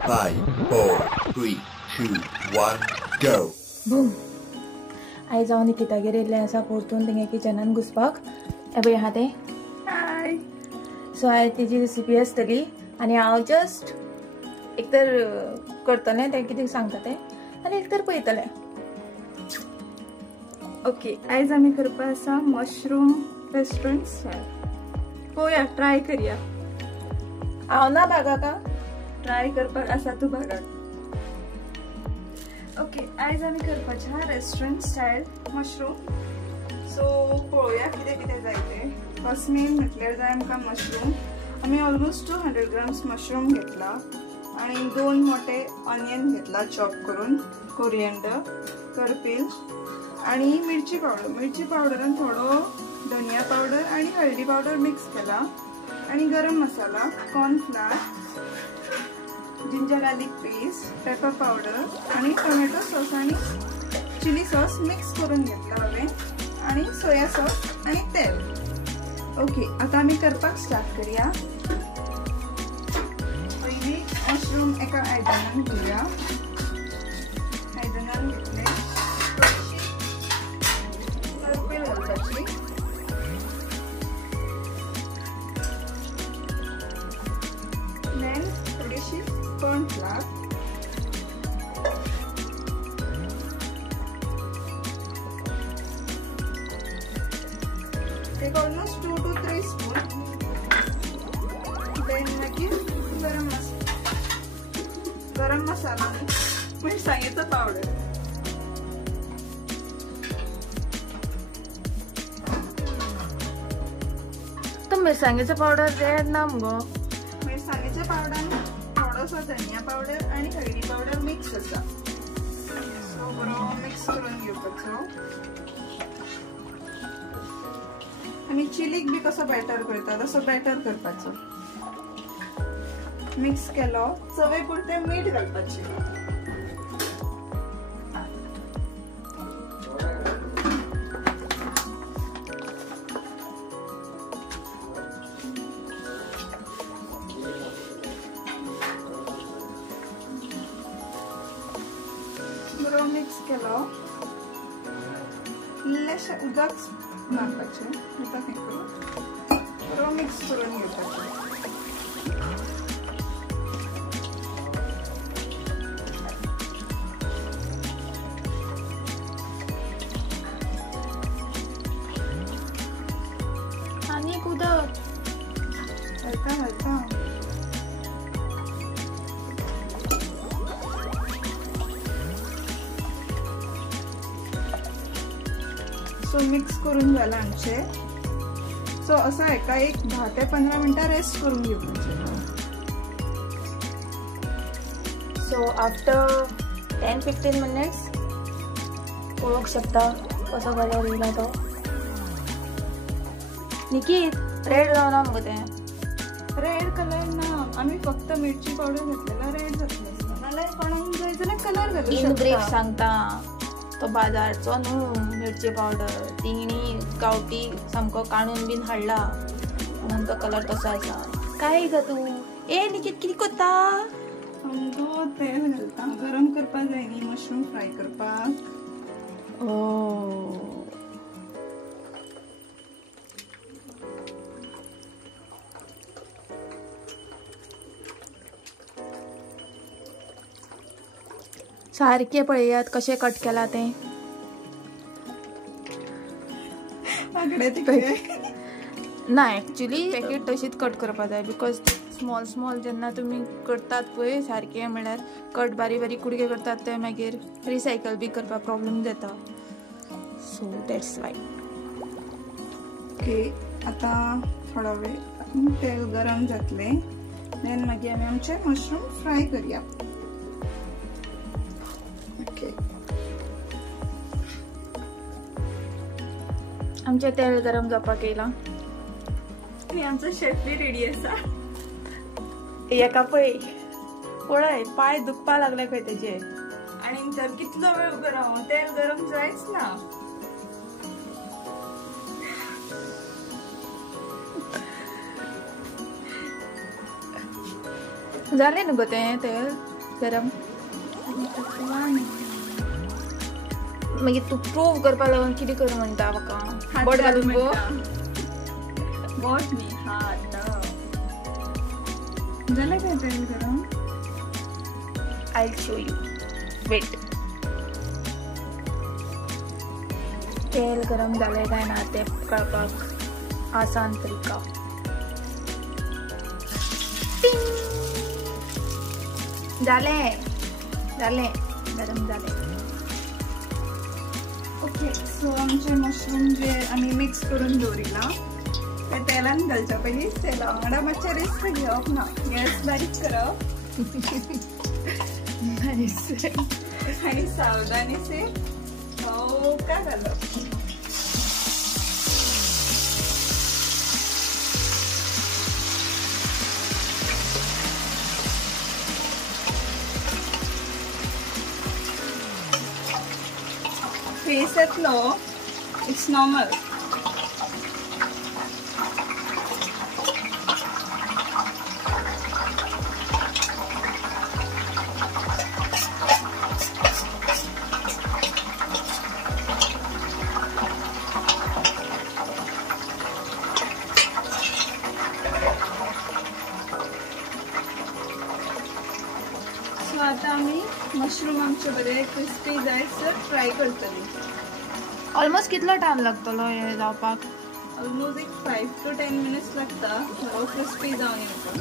5, 4, 3, 2, 1, go! Boom. आयज हांव निकितागेर येयल्लें आसा परतून तेंगे किचनान घुसपाक. एबय आहा तें. हाय. सो आयज तेजी रेसिपी आसतली आनी हांव जस्ट एक तर करतलें तें कितें सांगता तें आनी एक तर पळयतलें. ओके, आयज आमी करपा आसा मशरूम रेस्टॉरंट स्टायल. पळोवया, ट्राय करया. हांव ना भागाका ट्राय करपाक आसा तूं भागाक. ओके, आयज आमी करपाचें आहा रेस्टॉरंट स्टायल मशरूम. सो पळोवया कितें कितें जाय तें. फर्स्ट मेन म्हटल्यार जाय आमकां मशरूम. आमी ऑलमोस्ट 200 ग्राम्स मशरूम घेतला आनी 2 मोठे ऑनियन घेतला चॉप करून, कोरिएंडर, करपील आणि मिरची पावडरान थोडो धनिया पावडर आणि हळदी पावडर मिक्स केला आणि garam masala, cornflour, ginger garlic paste, pepper powder आणि टोमॅटो सॉस आणि चिली सॉस मिक्स करून घेतला हांवें आणि सोया सॉस आणि तेल. ओके, आता आमी करपाक स्टार्ट करूया. पयली मशरूम एका आयदनान घेवया. आयदनान घेतले करपील घालपाची. देन थोडीशी कॉर्नफ्लावर, एक ऑलमोस्ट 2 to 3 स्पून. देन मागीर गरम मसाला मिरसांगेचो पावडर. तो मिरसांगेचो पावडर रेड ना मुगो. मिरसांगेच्या पावडरान थोडोसो धनिया पावडर आणि हळदी पावडर मिक्स आसा. सो बरो मिक्स करून घेवपाचो. आणि चिलीक बी कसो बॅटर करता तसो बॅटर करपाचो. मिक्स केलो, चवे पुरते मीठ घालपाचें. बरो मिक्स केलो, इल्लेशें उदक घालपाचें. उदक हे करून बरो मिक्स करून घेवपाचें. आनी एक उदक घालता. सो मिक्स करून झालं आमचे. सो असं एका एक 10 ते 15 मिनिटां रेस्ट करून घेवपाचे. सो आफ्टर 10-15 मिनिट्स पळोवंक शकता कसो कलर येयला तो. निकीत रेड जावना मुगो तें. रेड कलर ना, आम्ही फक्त मिरची पावडर घातलेला रेड जातलें आसता. नाल्यार कोणाक जाय जाल्यार कलर घालूं इन ब्रीफ शकता. सांगता तो बाजारचो न्हू मिरची पावडर. तिणी गांवठी सामको काडून बीन हाडला म्हणून तो कलर तसो आसा. काय ग तू? ए निकीत कितें करता? आमचो तेल घालता. गरम करपा जाय न्ही मशरूम फ्राय करपाक. ओ सारखे पळयात कशें कट केला तें. वांकडे तिकडे ना एक्चुली पॅकेट तशीच कट करपाक जाय. बिकॉज स्मॉल जेन्ना तुमी करतात पळय सारकें म्हळ्यार कट बारीक बारीक कुडके करतात ते मागीर रिसायकल बी करपाक प्रॉब्लेम जाता. So that's why. ओके, आता थोडा वेळ तेल गरम जातले. देन मागीर आमी आमचे मशरूम फ्राय करूया. ओके, आमचें तेल गरम जावपाक येयलां आनी आमचो शेफ बी रेडी आसा. एका पळय पाय दुखपा लागले खंय तेजे. आणि तर कितलो वेळ उबो रावूं, तेल गरम जायच ना. जालें न्हू गो तें तेल गरम मागीर तूं प्रूव करपाक लागून कितें कर म्हणटा म्हाका बोट घालून गो बोट न्ही हात जालें काय तेल गरम I'll show you. Wait. तेल गरम जालें काय ना तें कळपाक आसान तरीका. जालें गरम जालें. ओके सो आमचे मशरूम जे आमी मिक्स करून दवरिला ते तेलान घालच्या पयलीं तेला वांगडा मातशें रिस्क घेवप ना गॅस बारीक करप आणि सावधानी से हलका घालप फेस येतलो इट्स नॉर्मल आता आम्ही मशरूम आमचे बरे क्रिस्पी जायसर फ्राय करतली ऑलमोस्ट कितलो टाइम लागतलो हे जावपाक ऑलमोस्ट एक 5 to 10 minutes लागता बरो क्रिस्पी जावन येवपाक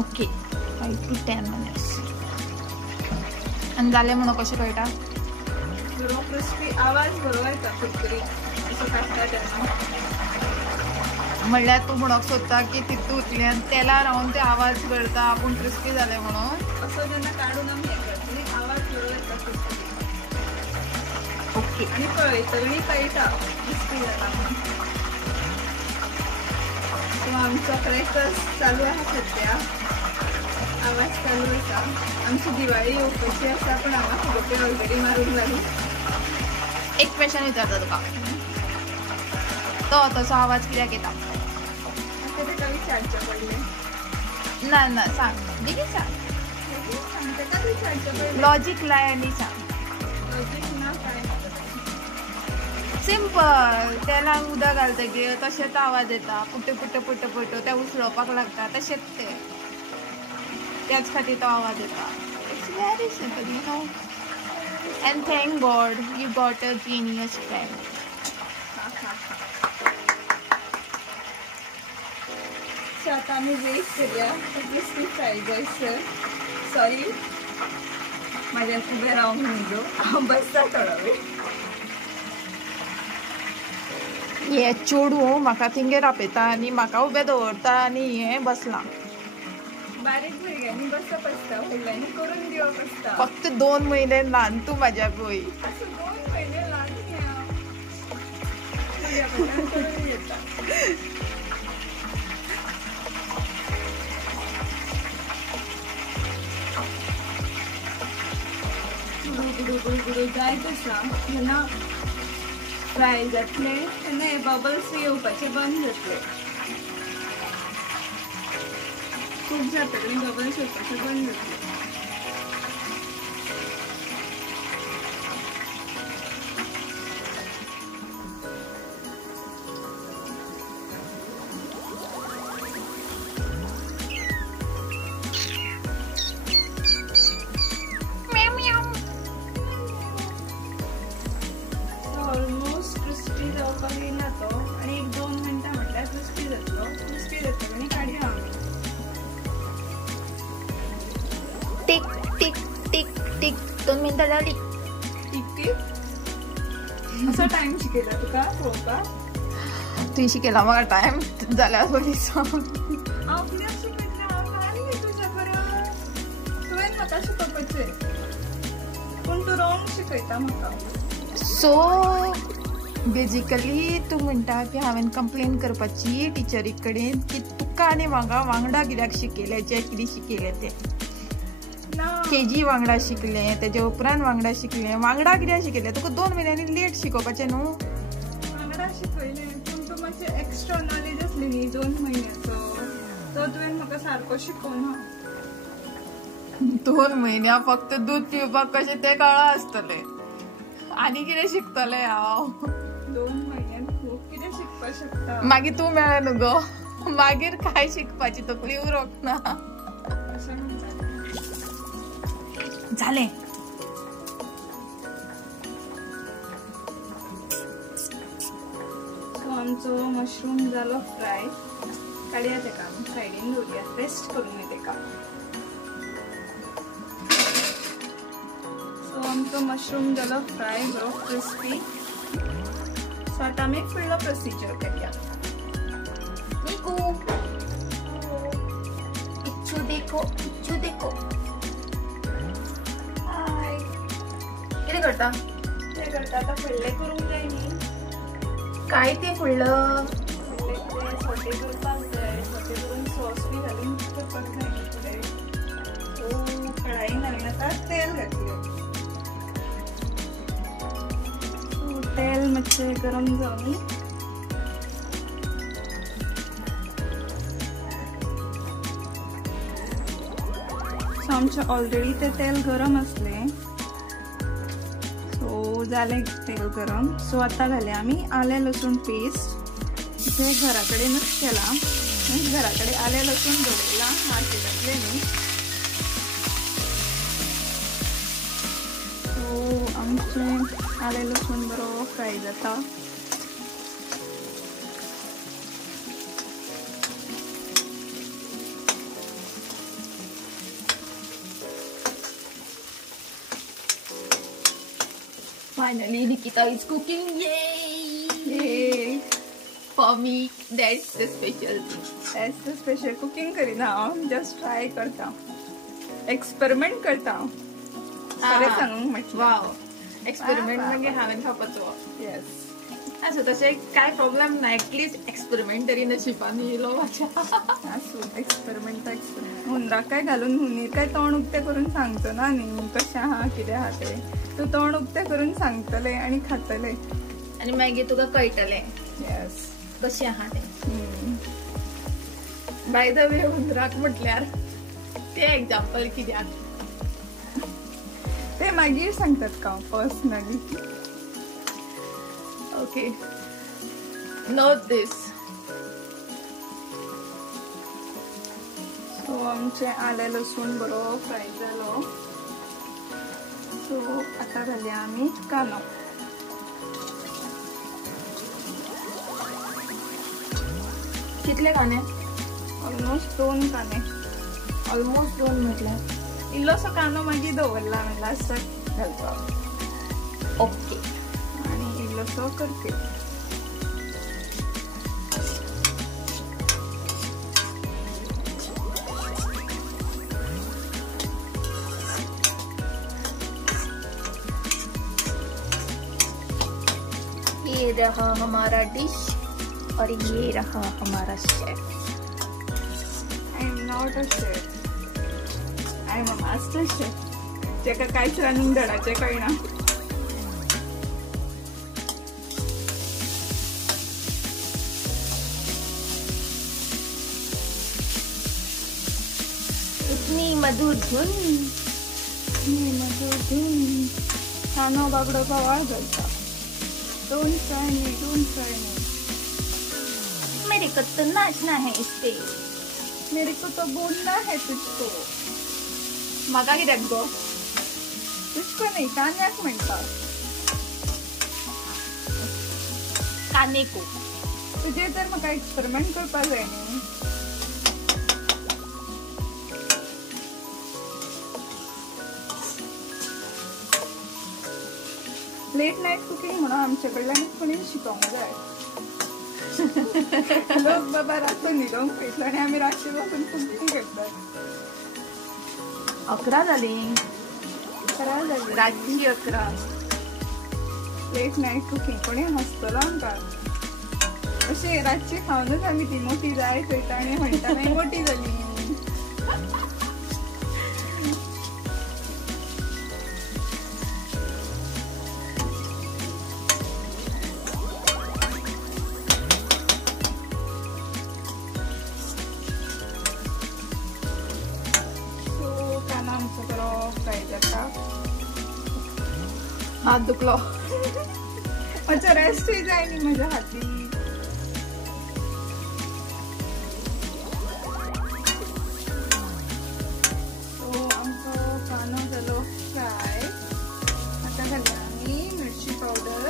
ओके 5 to 10 minutes आणि जालें म्हणून कशें कळटा बरो क्रिस्पी आवाज बरो येता कुरकुरीत असो काडटा तेन्ना म्हणल्यार तूं म्हणूंक सोदता की तितूंतल्यान तेलार रावन ते आवाज करता आपूण क्रिस्पी जालें म्हणून असो जेन्ना काडून आमी हें करतली आवाज बरो येता क्रिस्पी ओके आनी पळयतली कळटा क्रिस्पी जाला म्हणून सो आमचो क्रॅकर्स चालू आहा सद्या आवाज चालू आसा आमची दिवाळी येवपाची आसा पूण हांगा फुगोटे ऑलरेडी मारूंक लागली एक क्वेश्चन विचारता तुका तो तसो आवाज कित्याक येता तेका विचारचें पडलें ना ना सांग बेगीन सांग तेका विचारचें पडलें लॉजीक लाय आनी सांग लॉजीक ना काय सिंपल तेलान उदक घालतकीर तशेंच आवाज येता पुट्टो पुट्टो पुट्टो पुट्टो ते उसळपाक लागता तशेंच त्याच खातीर तो आवाज येता it's very simple you know and thank God you got a genius friend so आता आम्ही वेट करूया क्रिस्पी फ्राय जायसर सॉरी माझ्यान उबें रावंक न्हू हांव बसता थोडो वेळ हे चेडू म्हाका थिंगेर आपयता आनी म्हाका उबें दवरता आनी हें बसलां बारीक भुरग्यांनी बसप आसता व्हडल्यांनी करून दिवप आसता फक्त 2 महिने ल्हान तूं म्हाज्या पळय असं 2 महिने ल्हान न्ही हांव तुज्या कडल्यान करून घेता गुडू जायत आसा जेन्ना फ्राय जातले तेन्ना हे बबल्स येवपाचे बंद जातले खूब जातले बबल्स येवपाचे बंद जातले ऑलमोस्ट क्रिस्पी जावपाक येयला तो आनी 1-2 मिनटां म्हटल्यार क्रिस्पी जातलो आनी काडया आमी टिक टिक टिक टिक 2 मिनटां जाली टीक टीक असो टायम शिकयला तुका पळोवपाक तुवें शिकयला म्हाका टायम जाल्यार बरी सांग हांव कित्याक शिकयतलें हांव ल्हान न्ही तुज्या परस तुवें म्हाका शिकोवपाचें पूण तूं रॉंग शिकयता म्हाका सो बेजिकली तूं म्हणटा की हांवें कंप्लेन करपाची टिचरी कडेन की तुका आनी म्हाका वांगडा कित्याक शिकयलें जें कितें शिकयलें तें केजी वांगडा शिकलें तेजे उपरांत वांगडा शिकलें वांगडा कित्याक शिकयलें तुका 2 महिन्यांनी लेट शिकोवपाचें न्हू वांगडा शिकयलें पूण तूं मातशें एक्स्ट्रा नॉलेज आसली न्ही 2 म्हयन्याचो, तो तुवें म्हाका सारको शिकोवना. 2 म्हयन्या फक्त दूध पिवपाक कशें तें कळा आसतले, आनी कितें शिकतले हांव. 2 म्हयन्यान खूब कितें शिकपाक शकता. मागीर तूं मेळ न्हू गो, मागीर काय शिकपाची तकली उरोक ना. अशें म्हणटाले. झाले. सो आमचो मशरूम जालो फ्राय. काडया तेका आमी सायडीन दवरया, रेस्ट करून तेका. सो आमचो मशरूम जालो फ्राय, बरो क्रिस्पी. सो आतां आमी फुडलो प्रोसिजर करया. निकू, इच्छू देखो, इच्छू देखो. हाय. कितें करता? कितें करता आतां फुडलें करूंक जाय न्ही. काय ते फुडलं? फुडलें कितें सोटे करपाक जाय. सोटे करून सॉस बी घालून करपाक जाय फुडें. सो कढाईन हांवें आतां तेल घातलें. तेल मातशें गरम जावनी. सो आमचें ऑलरेडी तें तेल गरम आसलें. सो जालें तेल गरम. सो आतां घाले आमी आलें लसूण पेस्ट. तें घरा कडेनूच केलां. घरा कडेन आलें लसूण दवरलां, मार्केटांतलें न्ही. सो आमचें आलें लसूण बरो फ्राय जाता. Finally, Nikita is cooking. Yay! Yay! For me, that's the special thing. That's the special cooking Kareena हांव. जस्ट ट्राय करता, एक्सपेरिमेंट करता. खरें सांगूंक म्हटलें. वाव, एक्सपेरिमेंट मागीर हांवें खावपाचो. येस. असो तशें काय प्रॉब्लेम ना. एटलीस्ट एक्सपेरिमेंट तरी नशिबान येयलो म्हाज्या. आसूं, एक्सपेरिमेंट. हुंदराक काय घालून हुनीर काय तोंड उक्तें करून सांगचो ना न्ही कशें आहा कितें आहा तें. तूं तोंड उक्तें करून सांगतलें आनी खातलें. आनी मागीर तुका कळटलें येस कशें आहा तें. बाय द वे, हुंदराक म्हटल्यार तें एग्जाम्पल कित्याक? ते मागीर सांगतात का personally. Okay, note this. So आमचें आलें लसूण बरो फ्राय जालो. सो आतां घालया आमी कांदो. कितले कांदे? ऑलमोस्ट 2 कांदे. ऑलमोस्ट 2 म्हटल्यार इल्लोसो कांदो मागीर दवरला हांवें लास्टाक घालपाक. ओके. आनी इल्लोसो करपी. ये रहा हमारा डिश और ये रहा हमारा chef. I am not a chef. I am a master chef. जेका कांयच रांदूंक धडाचें कळना. इतनी मधुर धुन. कांदो बाबडो बोवाळ घालता. Don't try me, don't try me. मेरे को तो नाचना है इस पे. मेरे को तो बोलना है तुझको. म्हाका कित्याक गो? तुझको नाही, कांद्याक म्हणतात. काने को. तुझे तर म्हाका एक्सपेरिमेंट करपाक जाय न्ही. लेट नाईट कुकिंग म्हणून आमचे कडल्यान कोणी शिकोवंक जाय. लोक बाबा रातून न्हिदोंक पळयतलो आनी आमी रातचे बसून कुकिंग करतात. 11 जाली. 11 जाली. रातची 11. लेट नाईट कुकिंग कोणी हसतलो आमकां. अशें रातची खावनूच आमी ती मोठी जाय थंयता आनी म्हणटा मागीर मोठी जाली. हात दुखलो अच्छा रेस्टही जाय न्ही म्हज्या हाती. सो आमचो कांदो जालो फ्राय. आता घालया आमी मिरची पावडर,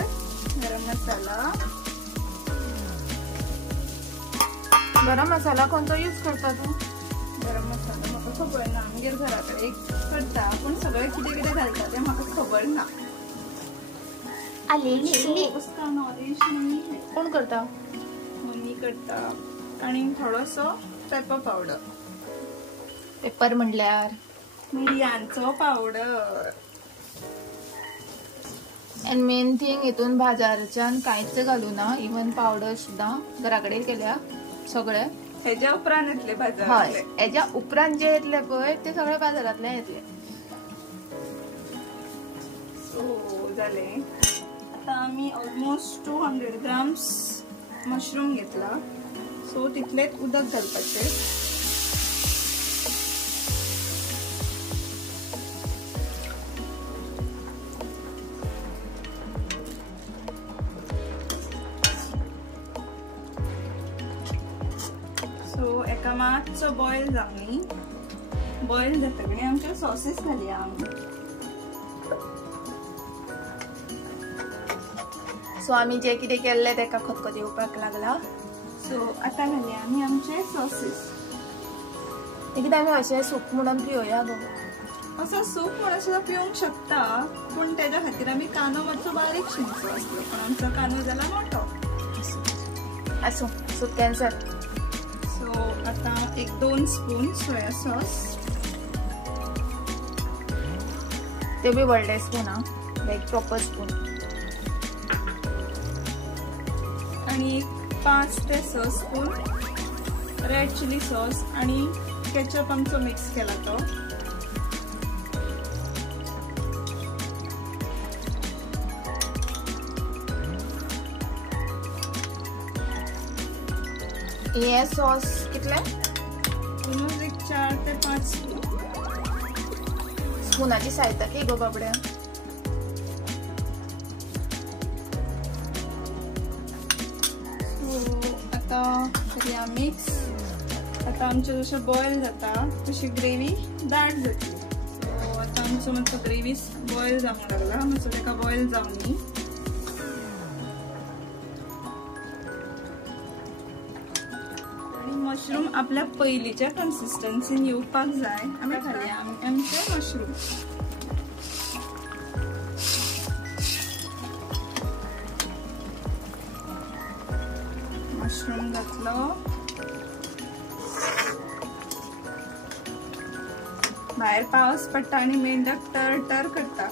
गरम मसाला. गरम मसाला कोणतो यूज करता तू? गरम मसाला म्हाका खबर ना. आमगेर घरा कडेन करता पूण सगळे कितें कितें घालता तें म्हाका खबर ना. उसका नॉलेज नाही. कोण करता? मम्मी करता. आणि थोडोसो पेपर पावडर. पेपर म्हणल्यार मिरयांचो पावडर. एंड मेन थिंग हितून बाजाराच्यान कांयच घालू ना. इवन पावडर सुद्धा घराकडे केल्या सगळे. हेज्या उपरांत येतले हय, बाजारांतले. हेज्या उपरांत जे येतले पळय ते सगळे बाजारांतले येतले. सो जाले. आता आमी ऑलमोस्ट 200 ग्राम्स मशरूम घेतला. सो तितलेच उदक घालपाचे. सो एका मातसो बॉयल जावनी. बॉयल जातकीर आमच्यो सॉसेस घालया आमी. सो आमी जे कितें केल्ले तेका खतखतो येवपाक लागला. सो आता घालया आमी आमचे सॉसेस. एकदां आमी अशें सूप म्हणून पिवया गो. असो सूप म्हणून सुद्धा पिवंक शकता पूण तेज्या खातीर आमी कांदो मातसो बारीक शिनचो आसलो. पण आमचो कांदो जाला मोठो. आसूं सूप कॅन्सल. सो आता 1-2 स्पून सोया सॉस. ते बी व्हडले स्पून हा, लायक प्रॉपर स्पून. आणि 5 ते 6 स्पून रेड चिली सॉस आणि केचप आमचो मिक्स केला तो. हे सॉस कितले? पुनूच एक 4 ते 5 स्पून. स्पूनाची सायता की गो बाबड्या. आता करूया मिक्स. आता आमचे जशें बॉयल जाता तशी ग्रेवी दाट जातली. सो आता आमचो मातसो ग्रेवी बॉयल जावंक लागला. मातसो तेका बॉयल जावनी. आणि मशरूम आपल्या पयलींच्या कन्सिस्टन्सीन येवपाक जाय. आमी घालया आमचे मशरूम. मशरूम घातलो. भायर पावस पडटा आणि मेंढक टर टर करता.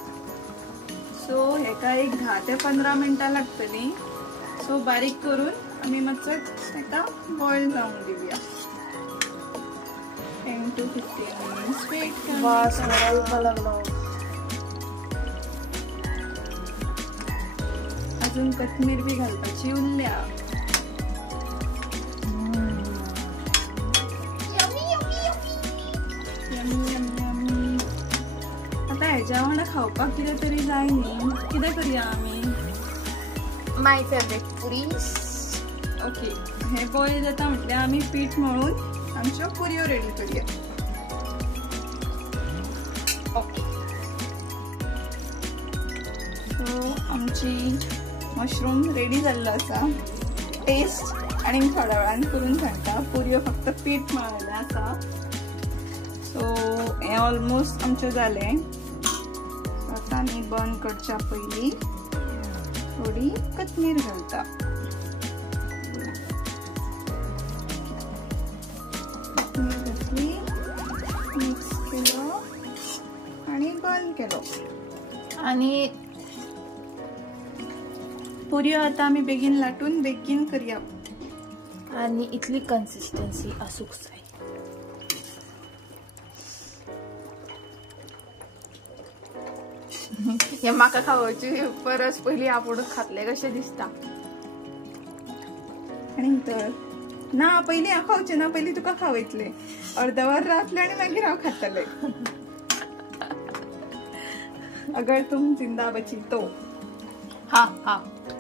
सो हेका एक 10 ते 15 मिनटां लागतली. सो बारीक करून आमी मातसो तेका बॉयल जावंक दिवया. 10 to 15 मिनिट्स वेट करया. वास येवपाक लागलो. अजून कोथमीर बी घालपाची उरल्या. आता हेज्या वांगडा खावपाक कितें तरी जाय न्ही. कितें करया आमी? My favourite puris. ओके, हे बॉयल जाता म्हटल्यार आमी पीठ मळून आमच्यो पुरयो रेडी करया. ओके. सो आमची मशरूम रेडी जाल्लो आसा. टेस्ट आणि थोड्या वेळान करून सांगता. पुरयो फक्त पीठ मळलेलें आसा. सो हे ऑलमोस्ट आमचें जालें. आता आमी बंद करच्या पयलीं थोडी कोथमीर घालता. कोथमीर घातली, मिक्स केलो आणि बंद केलो. आणि पुरयो आता आमी बेगीन लाटून बेगीन करया. आणि इतली कन्सिस्टन्सी आसूंक जाय. हे म्हाका खावची परस पयली आपूण खातले कशें दिसता. आणि तर ना पयलीं हांव खावचें ना. पयलीं तुका खावयतलें. अर्द वर रावतलें आणि मागीर हांव खातलें. अगर तुम जिंदा बची तो. हा हा.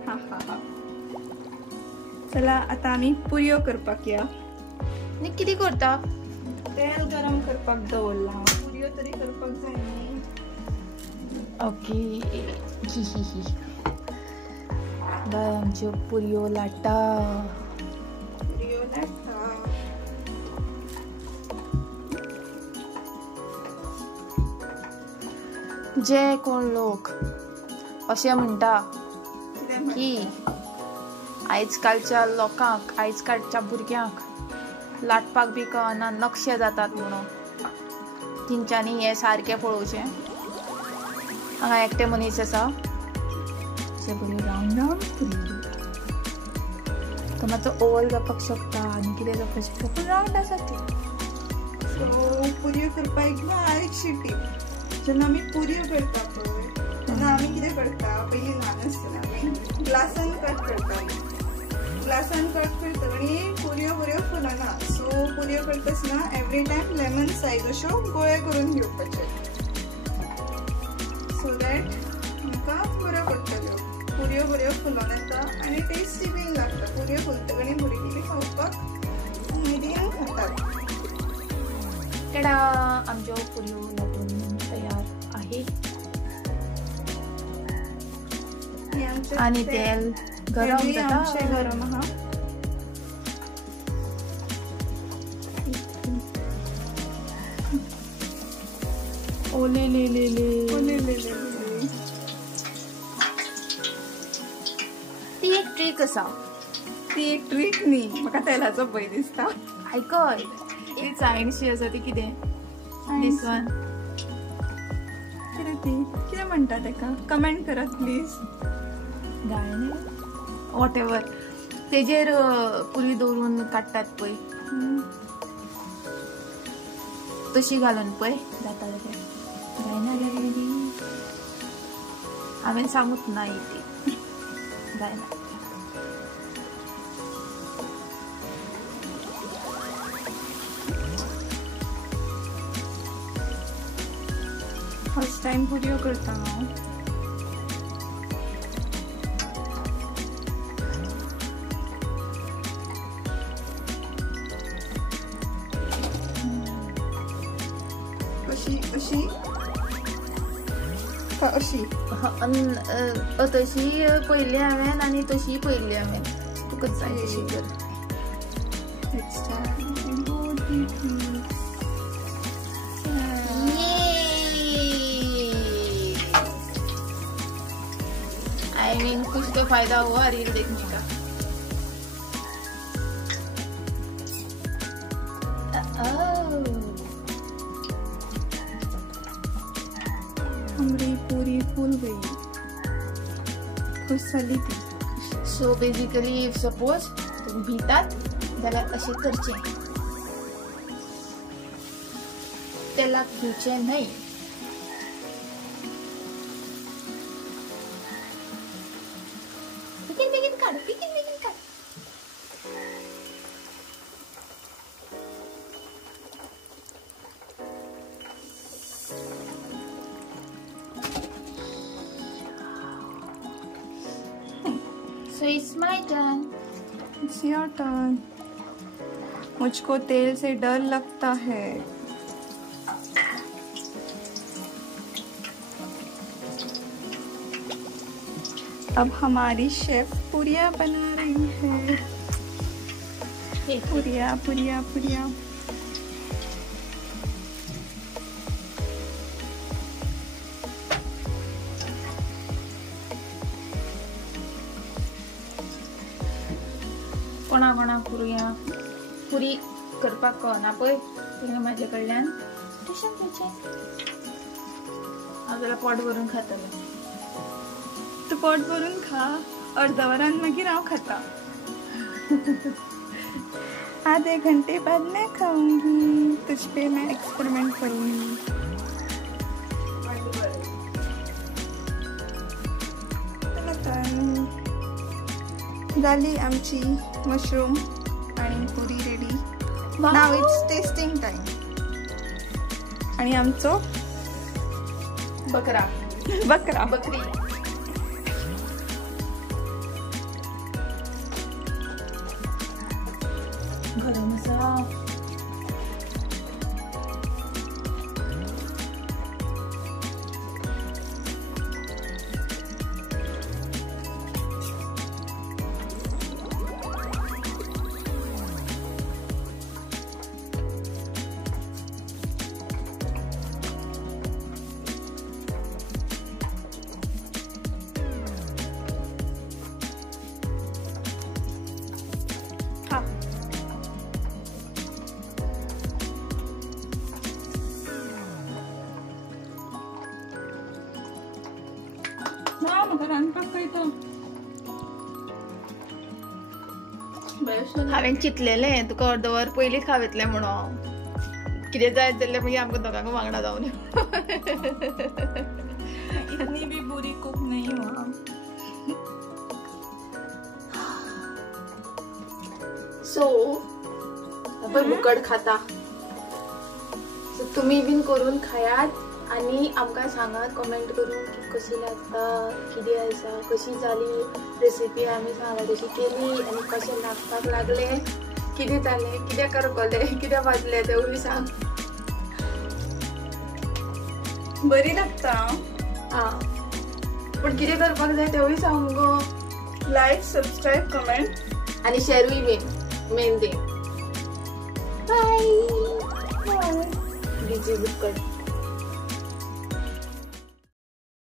हा हा हा. चला आता आम्ही पुरयो करपाक या. नी किती करता? तेल गरम करपाक दवरला. पुरयो तरी करपाक जाय न्ही. ओके. ही ही ही. बाय आमच्यो पुरयो लाटा. पुरयो लाटा. जे कोण लोक अशें म्हणटा कितें की आयज कालच्या लोकांक आयज कालच्या भुरग्यांक लाटपाक बी कळना नक्षे जातात म्हणून तेंच्यांनी हें सारकें पळोवचें. हांगा एकटे मनीस आसा जे बरी रावंड रावंड पुरयो तो मातसो ओव्हर जावपाक शकता आनी कितें जावपाक शकता पूण रावंड आसा ती. सो पुरयो करपाक एक बारीकशी टीप. जेन्ना आमी पुरयो करता पळय तेन्ना आमी कितें करता पयलीं ल्हान आसतना आमी ग्लासान कट करतालीं. ग्लासान कट करतकीर पुरयो बऱ्यो फुलना. सो पुरयो करतना एवरी टायम लेमन सायज अश्यो गोळे करून घेवपाचे सो दॅट आमकां बऱ्यो पडटल्यो. पुरयो बऱ्यो फुलोन येता आनी टेस्टी बीन लागता. पुरयो फुलतकीर भुरगीं बी खावपाक उमेदीन खातात. तेडा आमच्यो पुरयो लाटून तयार आहे आणि तेल गरम जाता. गरम आहा. ओले ले ले ले ओले ले ले. ती एक ट्रिक आसा. ती एक ट्रिक न्ही म्हाका तेलाचो भंय दिसता. आयकय ती सायन्सची आसा ती कितें दीस वन कितें ती कितें म्हणटा तेका कमेंट करात प्लीज. गायने वॉटेवर तेजेर पुरी दवरून काडटात पळय तशी घालून पळय जाता तें जायना जाल्यार हांवें सांगूत ना ती जायना. फर्स्ट टाइम पुरयो करता हांव. अशी अशी अशी तशी पयली हांवें आनी तशी पयली हांवें तुका जाय तशी कर. आई मीन कुछ तो फायदा हुआ रील देखने का. हमारी पूरी फूल गई. खुश जाली ती. सो बेसिकली इफ सपोज तुम्ही भितात जाल्यार अशें करचें. तेलाक भिवचें न्हय. बेगीन बेगीन काड बेगीन बेगीन काड. So it's my turn. It's your turn. मुझको तेल से डर लगता है. अब हमारी शेफ पुरिया बना रही है. पुरिया पुरिया पुरिया. कोणा कोणाक पुरी करपाक कळना पळय तेंगे म्हाजे कडल्यान ट्युशन घेवचें. हांव जाल्यार पोट भरून खातलें. तू पोट भरून खा. अर्ध वरान मागीर हांव खाता. आधे घंटे बाद मैं खाऊंगी. तुझ पे मैं एक्सपेरिमेंट करूंगी. झाली आमची मशरूम आणि Puri ready. Now it's testing time. आणि आमचो बकरा बकरा बकरी. गरम आसा. हांवें चिंतलेलें तुका अर्दवर पयलींच खावेतलें म्हणून कितें जायत जाल्यार मागीर आमकां दोगांक वांगडा जावन इतनी भी बुरी कुक नहीं हो. सो आपण बुकड खाता. सो तुम्ही बीन करून खायात आणि आमकां सांगात कमेंट करून की कशी लागता, कितें आसा, कशी जाली रेसिपी. आमी सांगला तशी केली आणि कशें लागपाक लागले, कितें जालें, कितें करपलें, कितें वाजलें तेवूय सांग. बरी लागता. हां पण कितें करपाक जाय तेवूय सांग मुगो. लाईक, सबस्क्राईब, कमेंट आणि शेअरूय बीन main thing. Bye. Busy booked.